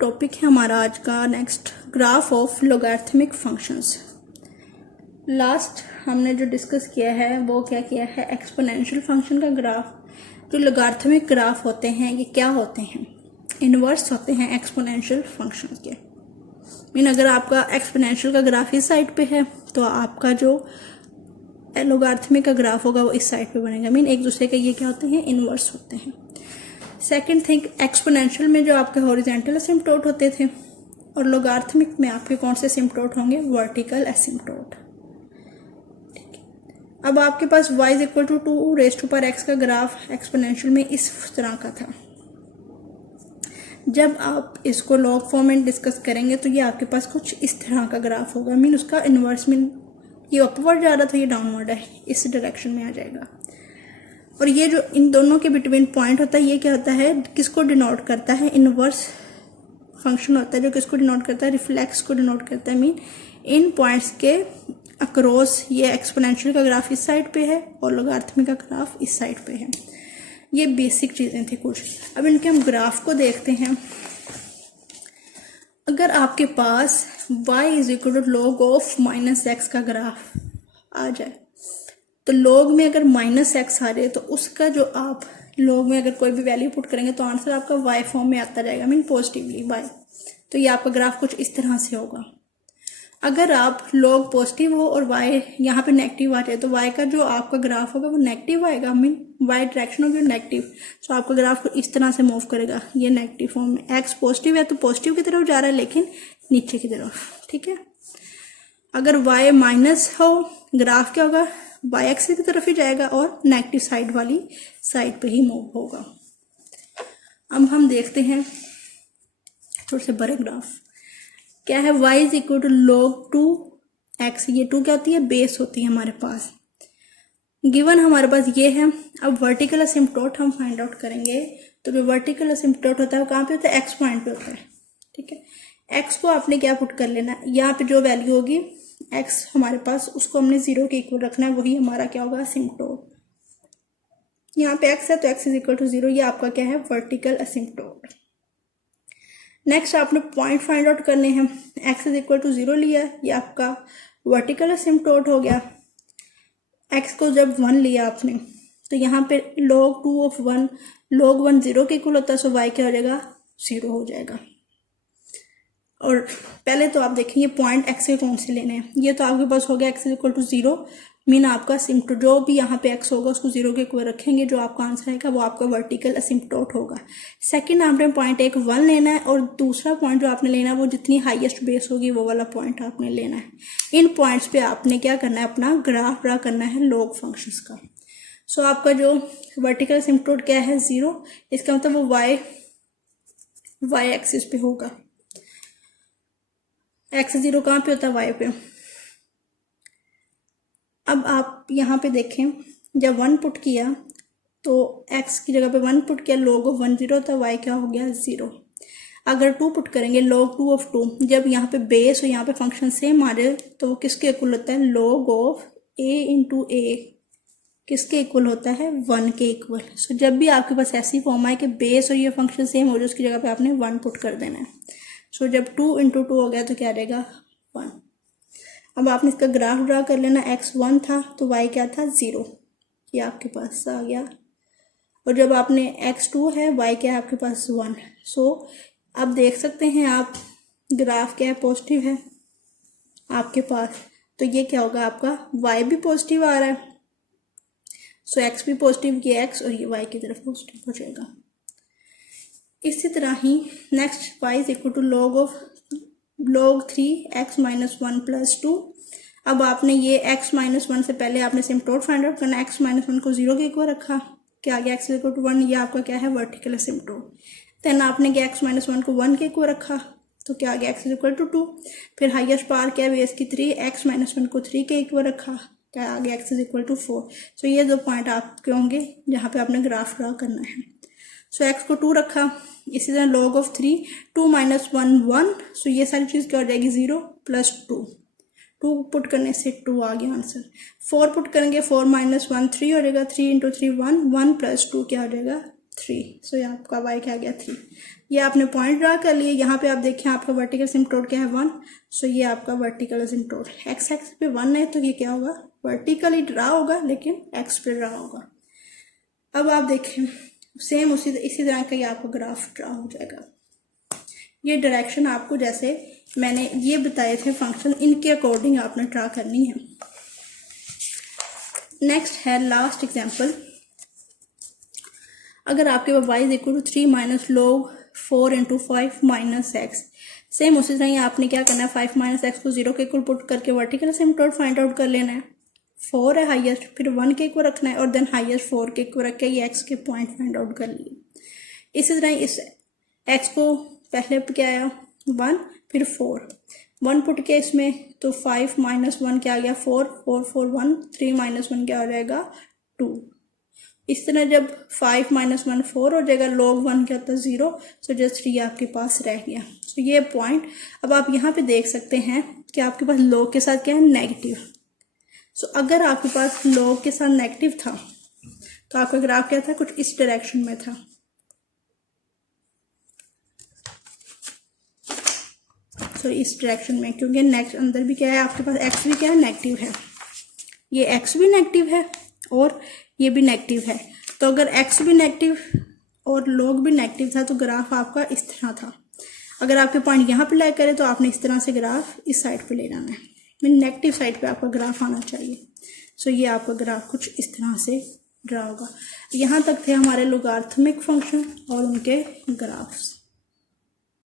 Topic है हमारा आज का next, graph of logarithmic functions. Last हमने जो डिस्कस किया है वो क्या किया है, एक्सपोनेंशियल फंक्शन का ग्राफ। जो लॉगरिथमिक ग्राफ होते हैं ये क्या होते हैं, इन्वर्स होते हैं एक्सपोनेंशियल फंक्शन के। अगर आपका एक्सपोनेंशियल का ग्राफ इस साइड पे है तो आपका जो लॉगरिथमिक का ग्राफ होगा वो इस साइड पे बनेगा। एक दूसरे के ये क्या होते हैं, इन्वर्स होते हैं। सेकंड थिंग, एक्सपोनेंशियल में जो आपके हॉरिजॉन्टल एसिम्पटोट होते थे और लॉगरिथमिक में आपके कौन से एसिम्पटोट होंगे, वर्टिकल एसिम्पटोट। अब आपके पास y is equal to 2 raise to power x का ग्राफ एक्सपोनेंशियल में इस तरह का था। जब आप इसको लॉग फॉर्म में डिस्कस करेंगे तो ये आपके पास कुछ इस तरह का ग्राफ होगा। उसका इन्वर्स ये अपवर्ड जा रहा था, ये डाउनवर्ड है, इस डायरेक्शन में आ जाएगा। और ये जो इन दोनों के बिटवीन पॉइंट होता है ये क्या होता है, किसको डिनोट करता है, इन्वर्स फंक्शन होता है जो किसको डिनोट करता है, रिफ्लेक्स को डिनोट करता है। इन पॉइंट्स के अक्रॉस ये एक्सपोनेंशियल का ग्राफ इस साइड पे है और लॉगरिथमिक का ग्राफ इस साइड पे है। ये बेसिक चीज़ें थी कुछ। अब इनके हम ग्राफ को देखते हैं। अगर आपके पास y is equal to log of -x का ग्राफ आ जाए तो लॉग में अगर -x आ जाए तो उसका जो आप लॉग में अगर कोई भी वैल्यू पुट करेंगे तो आंसर आपका y फॉर्म में आता जाएगा, पॉजिटिवली y। तो ये आपका ग्राफ कुछ इस तरह से होगा। अगर आप लॉग पॉजिटिव हो और y यहाँ पे नेगेटिव आ जाए तो y का जो आपका ग्राफ होगा वो नेगेटिव आएगा, y डायरेक्शन होगी नेगेटिव। तो आपका ग्राफ को इस तरह से मूव करेगा, ये नेगेटिव फॉर्म में। x पॉजिटिव है तो पॉजिटिव की तरफ जा रहा है लेकिन नीचे की तरफ, ठीक है। अगर y माइनस हो, ग्राफ क्या होगा, y एक्सिस की तरफ ही जाएगा और नेगेटिव साइड वाली साइड पे ही मूव होगा। अब हम देखते हैं थोड़े से बड़े ग्राफ। क्या है, y is equal to log 2x। ये 2 क्या होती है, बेस होती है हमारे पास। गिवन हमारे पास ये है। अब वर्टिकल एसिम्पटोट हम फाइंड आउट करेंगे। तो जो वर्टिकल एसिम्पटोट होता है वो कहाँ पे होता है, x पॉइंट पे होता है, ठीक है। x को आपने क्या पुट कर लेना, यहाँ पे जो वैल्यू होगी x हमारे पास उसको हमने 0 के इक्वल रखना है, वही हमारा क्या होगा, एसिम्पटोट। यहाँ पे x है तो x इज इक्वल टू 0, ये आपका क्या है, वर्टिकल एसिम्पटोट। नेक्स्ट आपने पॉइंट फाइंड आउट करने हैं। x इज इक्वल टू 0 लिया, ये आपका वर्टिकल एसिम्पटोट हो गया। x को जब 1 लिया आपने तो यहाँ पे log 2 ऑफ 1, log 1 0 के इक्वल होता है, सो y क्या हो जाएगा, 0 हो जाएगा। और पहले तो आप देखेंगे पॉइंट x के कौन से लेने हैं। ये तो आपके पास हो गया x इज इक्वल टू 0, आपका एसिम्पटोट जो भी यहाँ पे x होगा उसको 0 के इक्वल रखेंगे, जो आपका आंसर आएगा वो आपका वर्टिकल एसिम्पटोट होगा। सेकंड आपने पॉइंट 1 लेना है और दूसरा पॉइंट जो आपने लेना है वो जितनी हाईएस्ट बेस होगी वो वाला पॉइंट आपने लेना है। इन पॉइंट्स पे आपने क्या करना है, अपना ग्राफ ड्रा करना है लॉग फंक्शंस का। सो आपका जो वर्टिकल एसिम्पटोट क्या है, 0। इसका मतलब वो y एक्सिस पे होगा। x 0 कहाँ पे होता है, y पे। अब आप यहाँ पे देखें, जब 1 पुट किया तो x की जगह पे 1 पुट किया, log ऑफ 1 0 था, y क्या हो गया, 0। अगर 2 पुट करेंगे, log 2 ऑफ 2, जब यहाँ पे बेस और यहाँ पे फंक्शन सेम आ जाए तो किसके इक्वल होता है, log of a into a किसके इक्वल होता है, 1 के इक्वल। सो जब भी आपके पास ऐसी फॉर्म आए कि बेस और ये फंक्शन सेम हो जाए उसकी जगह पे आपने 1 पुट कर देना है। सो जब 2 इंटू 2 हो गया तो क्या आ जाएगा, 1। अब आपने इसका ग्राफ ड्रा कर लेना। x 1 था तो y क्या था, 0, ये आपके पास आ गया। और जब आपने x 2 है, y क्या है आपके पास, 1। सो अब देख सकते हैं आप ग्राफ क्या है, पॉजिटिव है आपके पास। तो ये क्या होगा, आपका y भी पॉजिटिव आ रहा है, सो x भी पॉजिटिव, ये x और ये y की तरफ पॉजिटिव हो जाएगा। इसी तरह ही next y is equal to log 3x minus 1 plus 2। अब आपने ये x माइनस 1 से पहले आपने एसिम्पटोट फाइंड आउट करना। x माइनस 1 को 0 के इक्वल रखा, क्या आ गया, x इक्वल टू 1, ये आपका क्या है, वर्टिकल एसिम्पटोट। देन आपने x माइनस 1 को 1 के इक्वल रखा तो क्या आ गया, x इक्वल टू 2। फिर हाईएस्ट पावर क्या है, बेस की 3, x माइनस 1 को 3 के इक्वल रखा, क्या आ गया, x इज इक्वल टू 4। सो ये 2 पॉइंट आपके होंगे जहाँ पे आपने ग्राफ ड्रा करना है। सो x को 2 रखा, इसी तरह log ऑफ 3, 2 माइनस 1 1, सो ये सारी चीज़ क्या हो जाएगी, 0 प्लस 2। 2 पुट करने से 2 आ गया आंसर। 4 पुट करेंगे, 4 माइनस 1 3 हो जाएगा, 3 इंटू 3 1, 1 प्लस 2 क्या हो जाएगा, 3। सो ये आपका y क्या आ गया, 3। ये आपने पॉइंट ड्रा कर लिए। यहाँ पे आप देखें आपका वर्टिकल असिम्प्टोट क्या है 1, सो ये आपका वर्टिकल असिम्प्टोट एक्स एक्स पे 1 है, तो ये क्या होगा वर्टिकली ड्रा होगा लेकिन एक्स पे ड्रा होगा। अब आप देखें सेम इसी तरह का ये आपका ग्राफ ड्रा हो जाएगा। ये डायरेक्शन आपको जैसे मैंने ये बताए थे फंक्शन, इनके अकॉर्डिंग आपने ड्रा करनी है। नेक्स्ट है लास्ट एग्जांपल। अगर आपके पास y equal to 3 minus log 4 into 5 minus x, same उसी तरह ही आपने क्या करना है 5 माइनस एक्स को 0 के इक्वल पुट करके वर्टिकल असिम्प्टोट फाइंड आउट कर लेना है। 4 है हाईएस्ट, फिर 1 के इक्वल रखना है और देन हाईएस्ट 4 के इक्वल रख के ये एक्स के पॉइंट फाइंड आउट कर लिए। इसी तरह इस एक्स को पहले क्या आया 1, फिर 4, 1 पुट के इसमें तो 5 माइनस 1 क्या आ गया 4, 4 4 1, 3 माइनस 1 क्या हो जाएगा 2। इस तरह जब 5 माइनस 1 4 हो जाएगा, log 1 क्या होता है 0, सो जस्ट 3 आपके पास रह गया। सो ये पॉइंट अब आप यहाँ पे देख सकते हैं कि आपके पास log के साथ क्या है नेगेटिव। सो अगर आपके पास log के साथ नेगेटिव था तो आपका ग्राफ क्या था कुछ इस डायरेक्शन में था। सो इस डायरेक्शन में, क्योंकि नेक्स्ट अंदर भी क्या है आपके पास एक्स भी क्या है नेगेटिव है, ये एक्स भी नेगेटिव है और ये भी नेगेटिव है। तो अगर एक्स भी नेगेटिव और log भी नेगेटिव था तो ग्राफ आपका इस तरह था। अगर आपके पॉइंट यहाँ पे लाई करे तो आपने इस तरह से ग्राफ इस साइड पे ले जाना है, नेगेटिव साइड पे आपका ग्राफ आना चाहिए। सो ये आपका ग्राफ कुछ इस तरह से ड्रा होगा। यहाँ तक थे हमारे लोगारिथमिक फंक्शन और उनके ग्राफ्स।